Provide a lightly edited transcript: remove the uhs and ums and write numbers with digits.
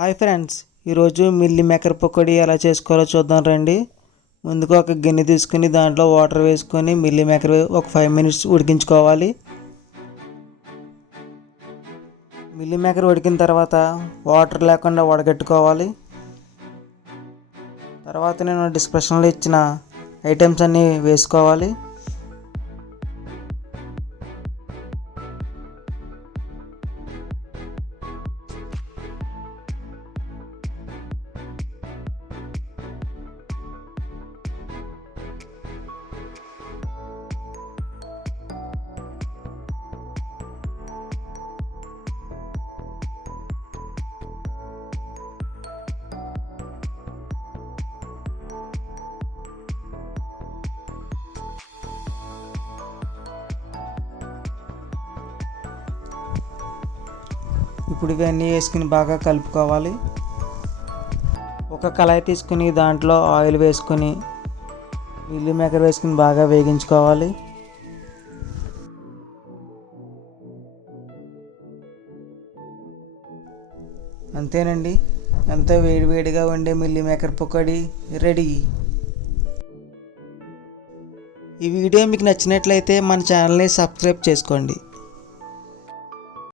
Hi friends, ఈరోజు meal maker pakodi ఎలా చేసుకోవాలో చూద్దాం రండి. ముందుగా ఒక గిన్నె తీసుకుని దాంట్లో వాటర్ వేసుకొని మిల్లీ మేకర్ ఒక 5 మినిట్స్ ఉడికించుకోవాలి. మిల్లీ మేకర్ ఉడికిన తర్వాత వాటర్ లేకుండా వడగట్టుకోవాలి. తర్వాత నేను డిస్క్రిప్షన్లో ఇచ్చిన ఐటమ్స్ అన్నీ వేసుకోవాలి. ఇప్పుడు ఇవన్నీ వేసుకుని బాగా కలుపుకోవాలి. ఒక కళాయి తీసుకుని దాంట్లో ఆయిల్ వేసుకొని మిల్లీ మేకర్ వేసుకుని బాగా వేగించుకోవాలి. అంతేనండి, ఎంతో వేడివేడిగా ఉండే మిల్లీ మేకర్ పకోడీ రెడీ. ఈ వీడియో మీకు నచ్చినట్లయితే మన ఛానల్ని సబ్స్క్రైబ్ చేసుకోండి.